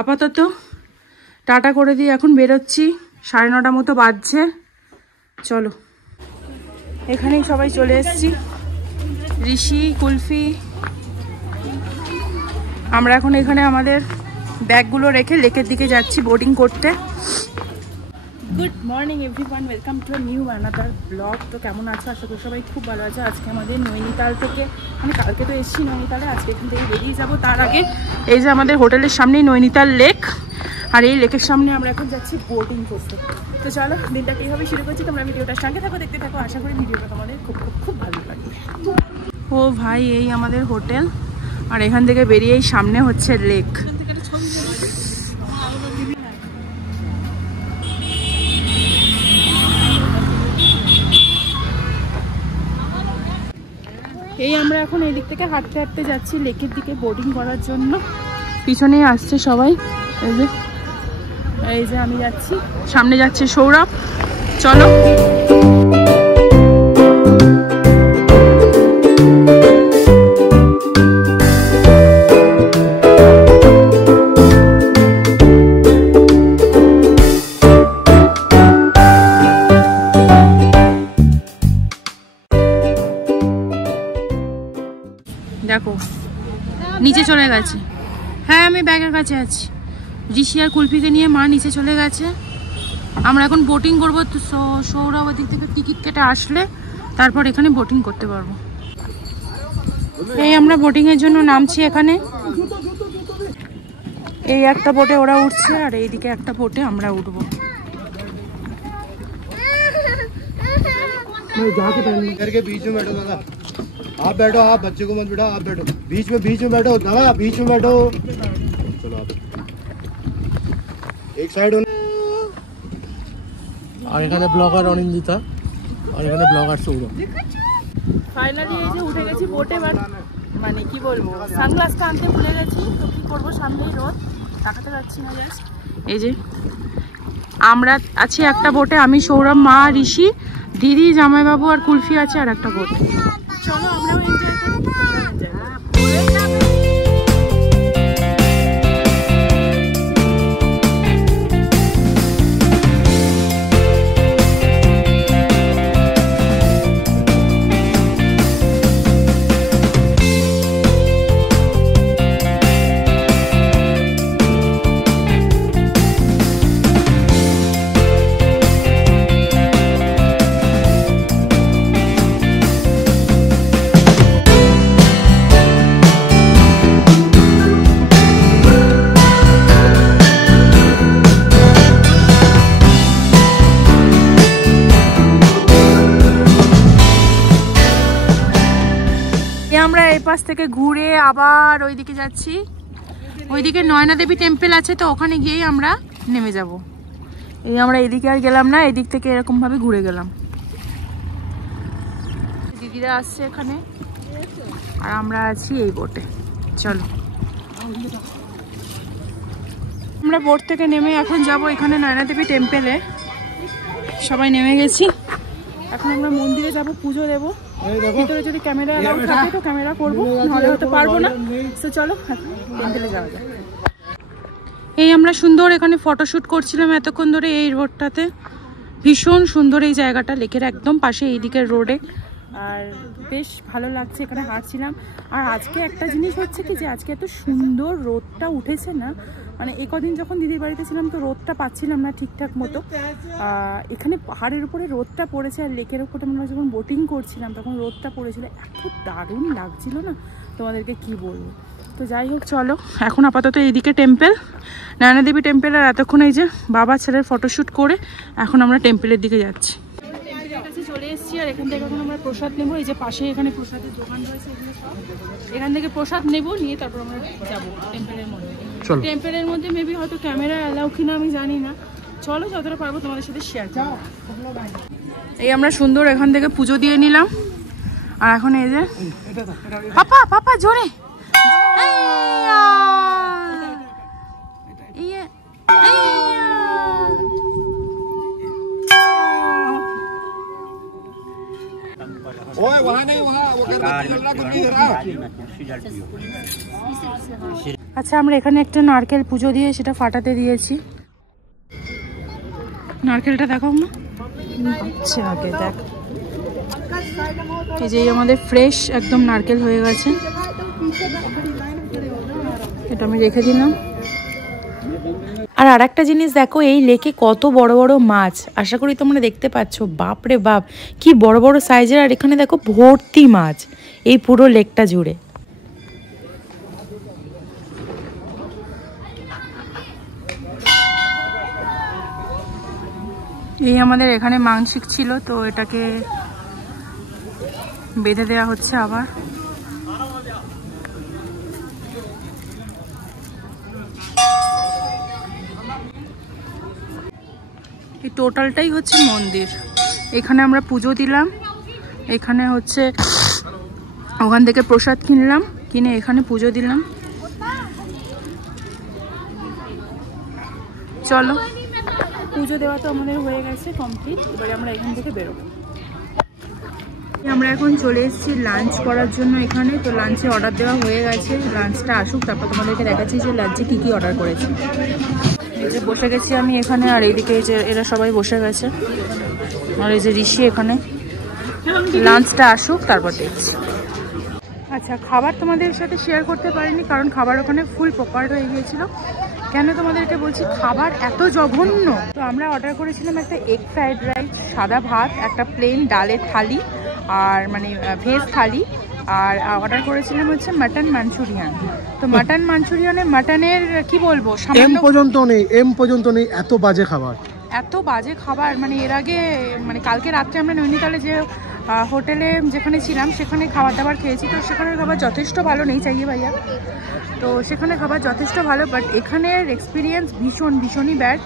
আপাতত টাটা করে দিয়ে এখন বেরোচ্ছি, 9:30 মতো বাজছে। চলো, এখানেই সবাই চলে এসেছি, ঋষি, কুলফি। আমরা এখন এখানে আমাদের ব্যাগগুলো রেখে লেকের দিকে যাচ্ছি বোটিং করতে। Good morning everyone, welcome to new another blog. তো কেমন আছো? আশা করি সবাই খুব ভালো আছে। আজকে আমাদের নৈনিতাল থেকে, মানে কালকে তো এসেছি নৈনিতালে, আজকে এখান থেকে বেরিয়ে যাবো। তার আগে এই যে আমাদের হোটেলের সামনেই নৈনিতাল লেক, আর এই লেকের সামনে আমরা এখন যাচ্ছি বোটিং করতে। তো চলো, দিনটা কীভাবে শুরু করছি, তোমরা ভিডিওটার সঙ্গে থাকো, দেখতে থাকো। আশা করি ভিডিওটা তোমাদের খুব খুব খুব ভালো লাগবে। ও ভাই, এই আমাদের হোটেল, আর এখান থেকে বেরিয়েই সামনে হচ্ছে লেক। এই আমরা এখন এই দিক থেকে হাঁটতে হাঁটতে যাচ্ছি লেকের দিকে বোটিং করার জন্য। পিছনেই আসছে সবাই, এই যে আমি যাচ্ছি, সামনে যাচ্ছে সৌরভ। চলো, দেখো নিচে চলে গেছে। হ্যাঁ, আমি ব্যাগের কাছে আছি। ঋষি আর কুলফিকে নিয়ে মা নিচে চলে গেছে। আমরা এখন বোটিং করবো। তো সৌরভ ওদিক থেকে টিকিট কেটে আসলে তারপর এখানে বোটিং করতে পারবো। এই আমরা বোটিং এর জন্য নামছি এখানে। এই একটা বোটে ওরা উঠছে, আর এইদিকে একটা বোটে আমরা উঠবো। आप बैठो, आप बच्चे को मत बिठा, आप बैठो बीच में बैठो दादा, बीच में बैठो। चलो आप एक साइड होने। और এখানে ব্লগার অনিন্দিতা, আর এখানে ব্লগার সৌরভ। ফাইনালি এই যে উঠে গেছি বোটে। এবার মানে কি বলবো, সানগ্লাসটা আনতে ভুলে গেছি, তো কি করবো, সামনেই রোদ, তাকাতে পারছি না। জাস্ট এই যে আমরা আছি একটা বোটে, আমি, সৌরভ, মা, ঋষি, দিদি, জামাইবাবু আর কুলফি আছে আর একটা বোট। চলো আমরাও এনজয় করি। আমরা এই পাশ থেকে ঘুরে আবার ওইদিকে যাচ্ছি। ওইদিকে নয়না দেবী টেম্পল আছে, তো ওখানে গিয়েই আমরা নেমে যাব। এই আমরা এদিকে আর গেলাম না, এদিক থেকে এরকম ভাবে ঘুরে গেলাম। দিদিরা আসছে এখানে, আর আমরা আছি এই বোটে। চলো, আমরা বোট থেকে নেমে এখন যাব এখানে নয়না দেবী টেম্পলে। সবাই নেমে গেছি, এখন আমরা মন্দিরে যাব, পুজো দেবো। ভিতরে যদি ক্যামেরা অ্যালাউ থাকে তো ক্যামেরা করবো, নাহলে হয়তো পারবো না। তো চলো টেম্পলে যাওয়া যাক। এই আমরা সুন্দর এখানে ফটোশ্যুট করছিলাম এতক্ষণ ধরে এই রোডটাতে। ভীষণ সুন্দর এই জায়গাটা, লেকের একদম পাশে এই দিকের রোডে, আর বেশ ভালো লাগছে এখানে হাঁটছিলাম। আর আজকে একটা জিনিস হচ্ছে কি, যে আজকে এত সুন্দর রোদটা উঠেছে না, মানে কদিন যখন দিদির বাড়িতে ছিলাম তো রোদটা পাচ্ছিলাম না ঠিকঠাক মতো। এখানে পাহাড়ের উপরে রোদটা পড়েছে, আর লেকের উপরে আমরা যখন বোটিং করছিলাম তখন রোদটা পড়েছিল, এত দারুণ লাগছিল না, তোমাদেরকে কি বলবো। তো যাই হোক, চলো এখন আপাতত এইদিকে টেম্পল, নয়না দেবী টেম্পল, আর এতক্ষণ এই যে বাবা ছেলের ফটোশ্যুট করে এখন আমরা টেম্পলের দিকে যাচ্ছি। টেম্পলের কাছে চলে এসেছি, আর এখান থেকে এখন আমরা প্রসাদ নেবো। এই যে পাশে এখানে প্রসাদের দোকান রয়েছে, এখানে সব এখান থেকে প্রসাদ নেবো, নিয়ে তারপর আমরা যাবো টেম্পলের মধ্যে। টেম্পলের মধ্যে মেবি হয়তো ক্যামেরা অ্যালাউ কিনা আমি জানি না। চলো যতটা পারবো তোমাদের সাথে শেয়ার করবো। এই আমরা সুন্দর এখান থেকে পুজো দিয়ে নিলাম, আর এখন এই যে পাপা জোরে আচ্ছা, আমরা এখানে একটা নারকেল পুজো দিয়ে সেটা ফাটাতে দিয়েছি। নারকেলটা দেখো না, আচ্ছা আগে দেখ, এই যে আমাদের ফ্রেশ একদম নারকেল হয়ে গেছে, এটা আমি রেখে দিলাম। আর আরেকটা জিনিস দেখো, এই লেকে কত বড় বড় মাছ, আশা করি তোমরা দেখতে পাচ্ছ। বাপ রে বাপ, কি বড় বড় সাইজের। আর এখানে দেখো ভর্তি মাছ এই পুরো লেকটা জুড়ে। এই আমাদের এখানে মাংসিক ছিল, তো এটাকে বেঁধে দেওয়া হচ্ছে আবার। এই টোটালটাই হচ্ছে মন্দির। এখানে আমরা পুজো দিলাম, এখানে হচ্ছে ওখান থেকে প্রসাদ কিনলাম, কিনে এখানে পুজো দিলাম। চলো, পুজো দেওয়া তো আমাদের হয়ে গেছে কমপ্লিট, এবারে আমরা এখান থেকে বেরোবো। আমরা এখন চলে এসেছি লাঞ্চ করার জন্য এখানে। তো লাঞ্চে অর্ডার দেওয়া হয়ে গেছে, লাঞ্চটা আসুক তারপর তোমাদেরকে দেখাচ্ছি যে লাঞ্চে কী কী অর্ডার করেছি। এই যে বসে গেছি আমি এখানে, আর এইদিকে এই যে এরা সবাই বসে গেছে, আর এই যে ঋষি এখানে। লাঞ্চটা আসুক তারপর দেখছি। আচ্ছা, খাবার তোমাদের সাথে শেয়ার করতে পারিনি কারণ খাবার ওখানে ফুল প্রপার্ড হয়ে গিয়েছিল। কেন তোমাদেরকে বলছি, খাবার এত জঘন্য। তো আমরা অর্ডার করেছিলাম একটা এগ ফ্রাইড রাইস, সাদা ভাত, একটা প্লেন ডালের থালি, আর মানে ভেজ থালি, আর অর্ডার করেছিলাম হচ্ছে মাটন মাঞ্চুরিয়ান। তো মাটন মাঞ্চুরিয়ানে মাটনের কি বলবো, এম পর্যন্ত নেই, এত বাজে খাবার, এত বাজে খাবার। মানে এর আগে মানে কালকে রাত্রে আমরা নৈনিতালে যে হোটেলে যেখানে ছিলাম সেখানে খাবার দাবার খেয়েছি, তো সেখানের খাবার যথেষ্ট ভালো নেই চাইয়ে ভাইয়া, তো সেখানে খাবার যথেষ্ট ভালো, বাট এখানের এক্সপিরিয়েন্স ভীষণই ব্যাড,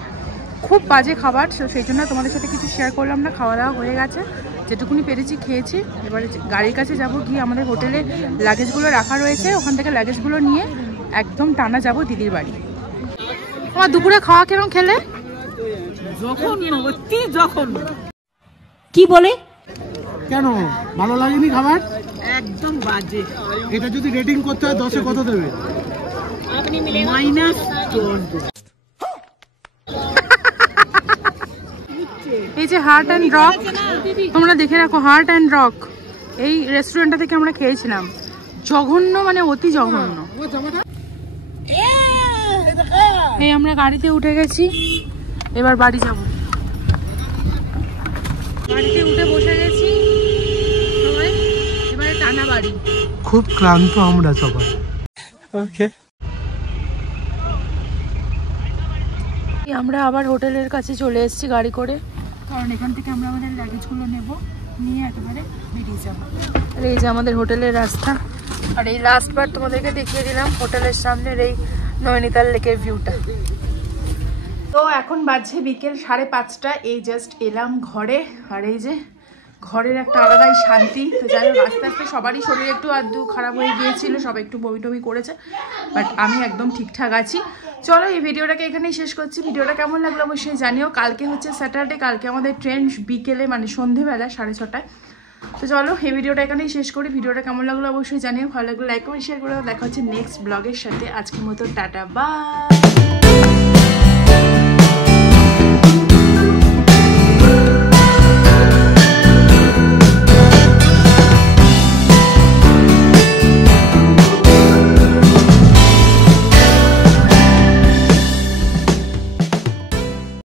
খুব বাজে খাবার। তো সেই জন্য তোমাদের সাথে কিছু শেয়ার করলাম না। খাওয়া দাওয়া হয়ে গেছে, যেটুকুনি পেরেছি খেয়েছি। এবারে গাড়ির কাছে যাব, গিয়ে আমাদের হোটেলে লাগেজগুলো রাখা রয়েছে, ওখান থেকে লাগেজগুলো নিয়ে একদম টানা যাব দিদির বাড়ি। আমার দুপুরে খাওয়া কেমন খেলে? যখন কি বলে কেন ভালো লাগেনি খাবার? একদম বাজে। এটা যদি রেটিং করতে হয় 10-এ কত দেবে? -10। এই যে হার্ট অ্যান্ড রক, তোমরা দেখে রাখো, হার্ট অ্যান্ড রক এই রেস্টুরেন্টটা থেকে আমরা খেয়েছিলাম, জঘন্য, মানে অতি জঘন্য। এই আমরা গাড়িতে উঠে গেছি, এবার বাড়ি যাব। গাড়িতে উঠে বসে গেছি সবাই, এবারে টানা বাড়ি। খুব ক্লান্ত আমরা সবাই। ওকে, আমরা আবার হোটেলের কাছে চলে এসেছি গাড়ি করে, কারণ এখান থেকে আমরা আমাদের লাগেজগুলো নেব, নিয়ে একেবারে বেরিয়ে যাব। আর এই যে আমাদের হোটেলের রাস্তা, আর এই লাস্ট বার তোমাদেরকে দেখিয়ে দিলাম হোটেলের সামনের এই নৈনিতাল লেকের ভিউটা। তো এখন বাজছে বিকেল 5:30, এই জাস্ট এলাম ঘরে, আর এই যে ঘরের একটা আলাদাই শান্তি। তো যাই হোক, আস্তে আস্তে সবারই শরীর একটু আধটু খারাপ হয়ে গিয়েছিল, সব একটু বমি টমি করেছে, বাট আমি একদম ঠিকঠাক আছি। চলো, এই ভিডিওটাকে এখানেই শেষ করছি। ভিডিওটা কেমন লাগলো অবশ্যই জানিও। কালকে হচ্ছে স্যাটারডে, কালকে আমাদের ট্রেন বিকেলে, মানে সন্ধেবেলা 6:30। তো চলো, এই ভিডিওটা এখানেই শেষ করি। ভিডিওটা কেমন লাগলো অবশ্যই জানিও, ভালো লাগলো লাইক কমেন্ট শেয়ার করে। দেখা হচ্ছে নেক্সট ব্লগের সাথে। আজকের মতো টাটা, বাই।